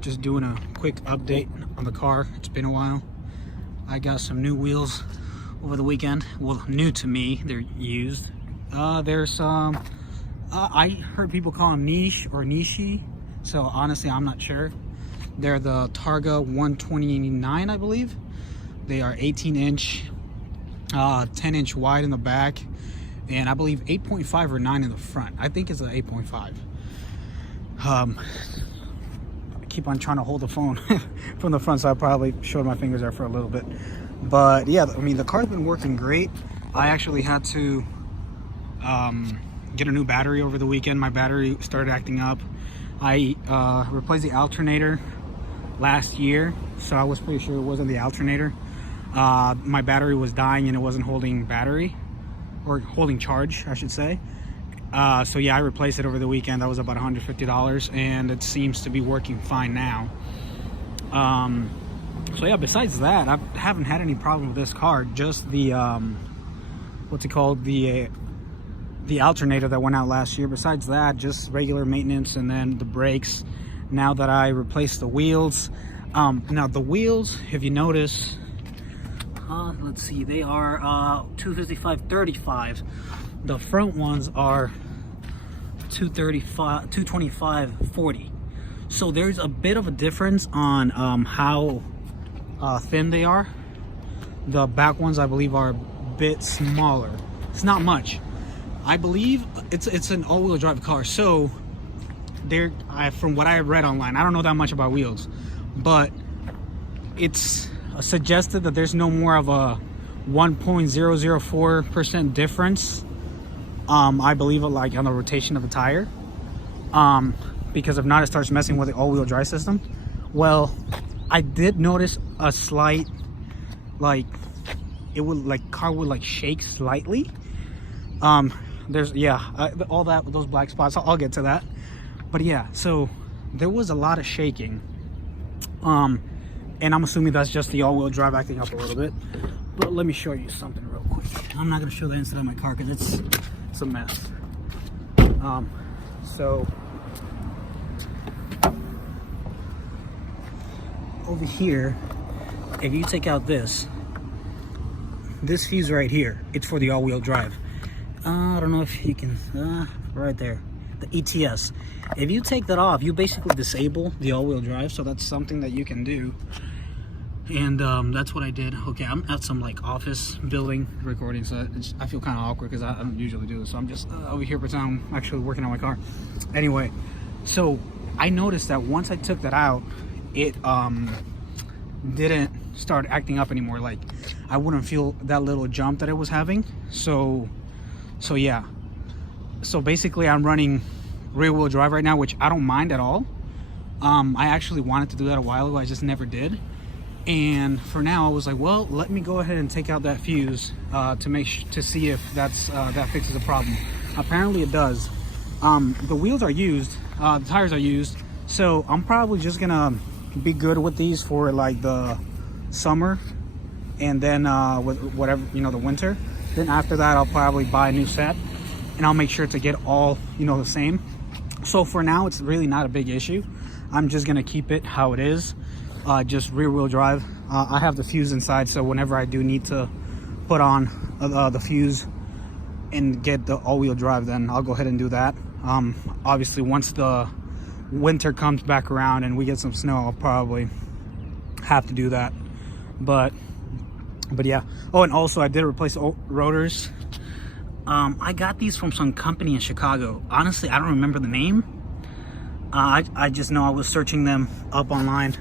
just doing a quick update on the car. It's been a while. I got some new wheels over the weekend. Well, new to me, they're used. There's some, I heard people call them niche or niche, so honestly I'm not sure. They're the Targa M129, I believe. They are 18-inch, 10-inch wide in the back, and I believe 8.5 or 9 in the front. I think it's an 8.5. I keep on trying to hold the phone from the front, so I probably showed my fingers there for a little bit. But yeah, I mean, the car's been working great. I actually had to get a new battery over the weekend. My battery started acting up. I replaced the alternator last year, so I was pretty sure it wasn't the alternator. My battery was dying and it wasn't holding battery, or holding charge, I should say. So yeah, I replaced it over the weekend. That was about $150, and it seems to be working fine now. So yeah, besides that, I haven't had any problem with this car. Just the what's it called, the alternator that went out last year. Besides that, just regular maintenance, and then the brakes. Now that I replaced the wheels, now the wheels, if you notice, let's see, they are 255/35. The front ones are 225/40. So there's a bit of a difference on how thin they are. The back ones, I believe, are a bit smaller. It's not much. I believe it's an all-wheel drive car, so from what I read online, I don't know that much about wheels, but it's suggested that there's no more of a 1.004% difference, I believe, like on the rotation of the tire, because if not, it starts messing with the all-wheel drive system. Well, I did notice a slight, like, it would, like, car would like shake slightly. There's, yeah, all that, those black spots, I'll get to that. But yeah, so there was a lot of shaking, and I'm assuming that's just the all-wheel drive acting up a little bit. But let me show you something real quick. I'm not gonna show the inside of my car because it's a mess. So over here, if you take out this fuse right here, it's for the all-wheel drive. I don't know if you can, right there, the ETS. If you take that off, you basically disable the all-wheel drive, so that's something that you can do. And that's what I did. Okay, I'm at some like office building recording, so I feel kind of awkward because I don't usually do this, so I'm just over here pretending I'm actually working on my car. Anyway, so I noticed that once I took that out, it didn't start acting up anymore. Like, I wouldn't feel that little jump that it was having. So yeah, so basically I'm running rear wheel drive right now, which I don't mind at all. I actually wanted to do that a while ago, I just never did. And for now, I was like, well, let me go ahead and take out that fuse to see if that fixes the problem. Apparently it does. The wheels are used, the tires are used, so I'm probably just gonna be good with these for like the summer, and then with whatever, you know, the winter. Then after that, I'll probably buy a new set, and I'll make sure to get all, you know, the same. So for now, it's really not a big issue. I'm just gonna keep it how it is, just rear wheel drive. I have the fuse inside, so whenever I do need to put on the fuse and get the all-wheel drive, then I'll go ahead and do that. Obviously, once the winter comes back around and we get some snow, I'll probably have to do that. But yeah. Oh, and also I did replace rotors. I got these from some company in Chicago. Honestly, I don't remember the name. I just know I was searching them up online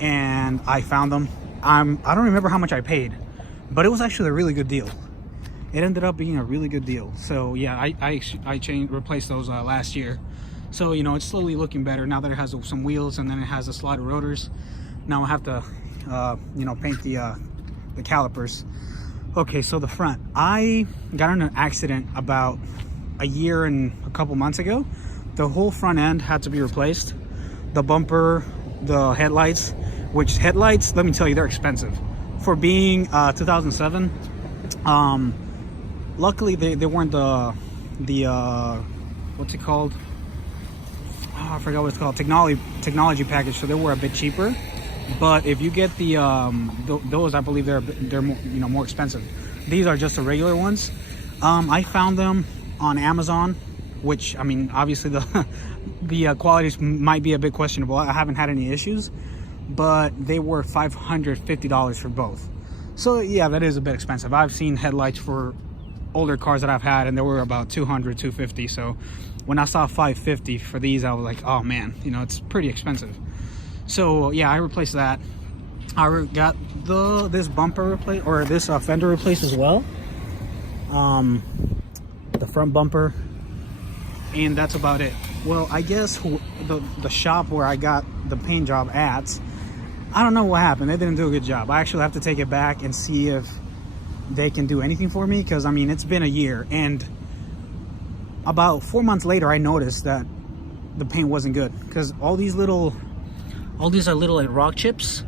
and I found them. I don't remember how much I paid, but it was actually a really good deal. It ended up being a really good deal. So yeah, I replaced those last year. So, you know, it's slowly looking better now that it has some wheels, and then it has a slide of rotors. Now I have to, you know, paint the calipers. Okay, so the front. I got in an accident about a year and a couple months ago. The whole front end had to be replaced. The bumper, the headlights, which headlights, let me tell you, they're expensive. For being 2007, luckily they weren't the what's it called? I forgot what it's called, technology package, so they were a bit cheaper. But if you get the those, I believe they're more, more expensive. These are just the regular ones. I found them on Amazon, which, I mean, obviously the qualities might be a bit questionable. I haven't had any issues, but they were $550 for both. So yeah, that is a bit expensive. I've seen headlights for older cars that I've had, and they were about $200, $250. So when I saw $550 for these, I was like, oh man, it's pretty expensive. So yeah, I replaced that. I got this bumper replaced, or this fender replaced as well. The front bumper, and that's about it. Well, I guess the shop where I got the paint job at, I don't know what happened. They didn't do a good job. I actually have to take it back and see if they can do anything for me, because I mean, it's been a year, and about 4 months later I noticed that the paint wasn't good, because all these are little like rock chips.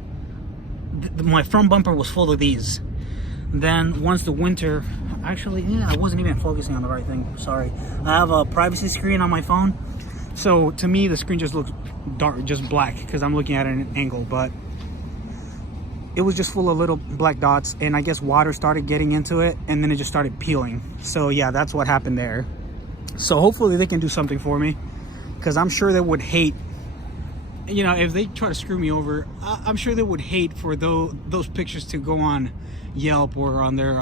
My front bumper was full of these. Then once the winter, actually, yeah, I wasn't even focusing on the right thing, sorry. I have a privacy screen on my phone, so to me the screen just looks dark, just black, because I'm looking at it at an angle. But it was just full of little black dots, and I guess water started getting into it, and then it just started peeling. So yeah, that's what happened there. So hopefully they can do something for me, because I'm sure they would hate, if they try to screw me over, I'm sure they would hate for those pictures to go on Yelp or on their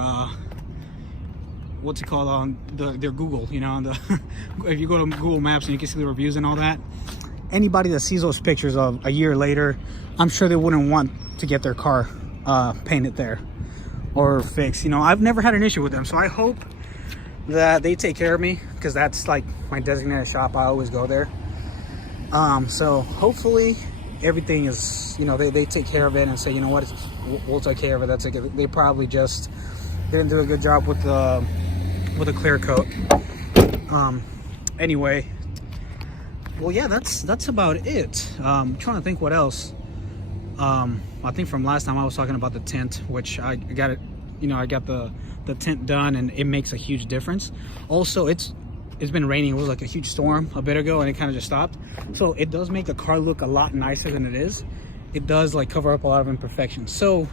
what's it called, on their Google, on the if you go to Google Maps and you can see the reviews and all that. Anybody that sees those pictures of a year later, I'm sure they wouldn't want to get their car painted there or fixed. I've never had an issue with them, so I hope that they take care of me, because that's like my designated shop. I always go there. So hopefully everything is, they take care of it and say, you know what, we'll take care of it. That's it. They probably just didn't do a good job with the clear coat. Anyway, well, yeah, that's about it. I'm trying to think what else. I think from last time I was talking about the tint, which I got it, I got the tint done, and it makes a huge difference. Also, it's been raining. It was like a huge storm a bit ago, and it kind of just stopped. So it does make the car look a lot nicer than it is. It does like cover up a lot of imperfections. So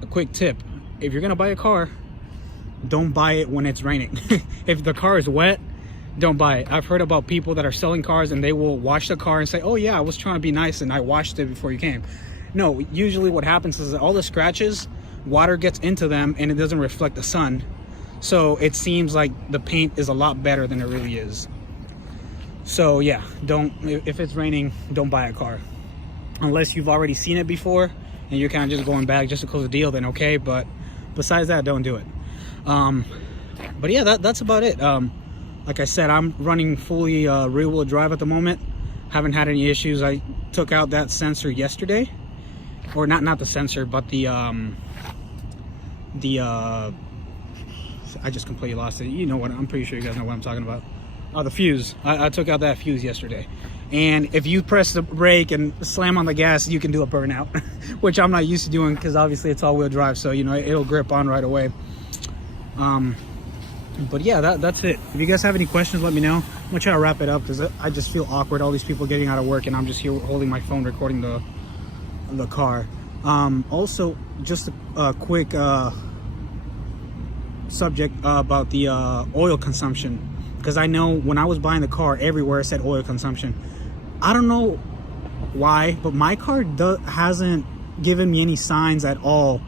a quick tip: if you're gonna buy a car, don't buy it when it's raining. If the car is wet, don't buy it. I've heard about people that are selling cars, and they will wash the car and say, oh yeah, I was trying to be nice and I washed it before you came. No, usually what happens is that all the scratches, water gets into them, and it doesn't reflect the sun. So it seems like the paint is a lot better than it really is. So yeah, if it's raining, don't buy a car. Unless you've already seen it before and you're kind of just going back just to close the deal, then okay. But besides that, don't do it. But yeah, that's about it. Like I said, I'm running fully rear-wheel drive at the moment. Haven't had any issues. I took out that sensor yesterday. Or not the sensor, but I just completely lost it. You know what? I'm pretty sure you guys know what I'm talking about. The fuse. I took out that fuse yesterday. And if you press the brake and slam on the gas, you can do a burnout, which I'm not used to doing, because obviously it's all-wheel drive, so it'll grip on right away. But yeah, that's it. If you guys have any questions, let me know. I'm gonna try to wrap it up, because I just feel awkward. All these people getting out of work, and I'm just here holding my phone recording the car. Also, just a quick subject about the oil consumption, because I know when I was buying the car, everywhere it said oil consumption. I don't know why, but my car hasn't given me any signs at all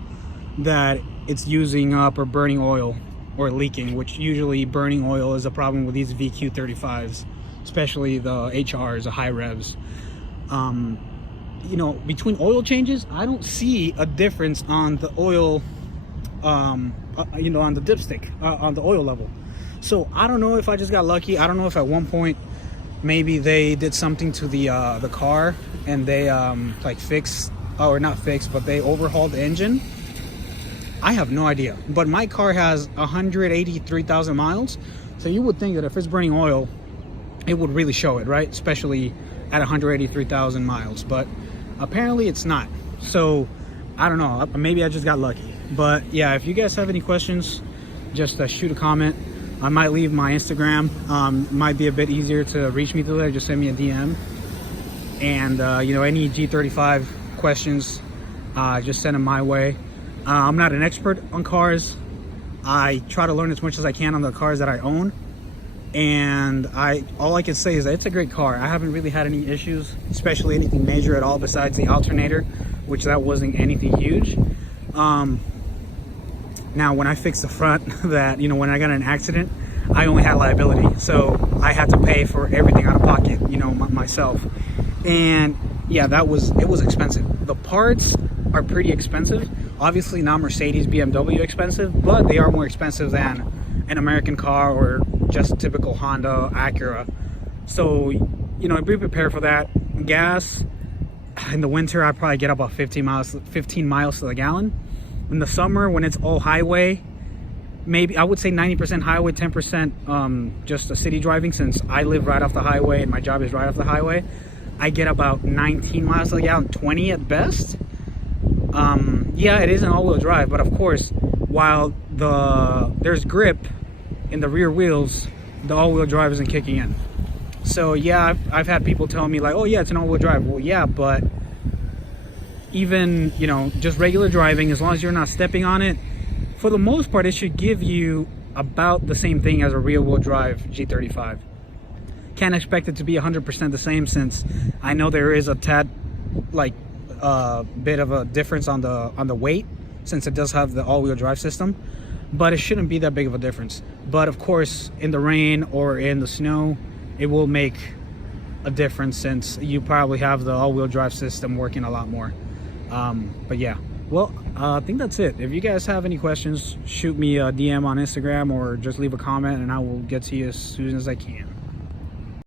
that it's using up or burning oil or leaking, which usually burning oil is a problem with these VQ35s, especially the HRs, the high revs. Between oil changes, I don't see a difference on the oil, on the dipstick, on the oil level. So I don't know if I just got lucky. I don't know if at one point maybe they did something to the car, and they fixed, or not fixed, but they overhauled the engine. I have no idea. But my car has 183,000 miles, so you would think that if it's burning oil, it would really show it, right? Especially at 183,000 miles, but apparently it's not. So I don't know, maybe I just got lucky. But yeah, if you guys have any questions, just shoot a comment. I might leave my Instagram. Might be a bit easier to reach me through there. Just send me a DM. And you know, any G35 questions, just send them my way. I'm not an expert on cars. I try to learn as much as I can on the cars that I own. And all I can say is that it's a great car. I haven't really had any issues, especially anything major at all besides the alternator, which that wasn't anything huge. Now, when I fixed the front, that, you know, when I got in an accident, I only had liability. So I had to pay for everything out of pocket, you know, myself. And yeah, it was expensive. The parts are pretty expensive. Obviously not Mercedes, BMW expensive, but they are more expensive than an American car or just typical Honda, Acura. So, you know, be prepared for that. Gas, in the winter, I probably get about 15 miles to the gallon. In the summer, when it's all highway, maybe I would say 90% highway, 10% just the city driving, since I live right off the highway and my job is right off the highway. I get about 19 miles to the gallon, 20 at best. Yeah, it is an all-wheel drive, but of course, while there's grip in the rear wheels, the all-wheel drive isn't kicking in. So yeah, I've had people tell me like, oh yeah, it's an all-wheel drive. Well, yeah, but even, you know, just regular driving, as long as you're not stepping on it, for the most part, it should give you about the same thing as a rear-wheel drive G35. Can't expect it to be 100% the same, since I know there is a tad, like, bit of a difference on the weight, since it does have the all-wheel drive system, but it shouldn't be that big of a difference. But of course, in the rain or in the snow, it will make a difference, since you probably have the all-wheel drive system working a lot more. But yeah, well, I think that's it. If you guys have any questions, shoot me a DM on Instagram or just leave a comment and I will get to you as soon as I can.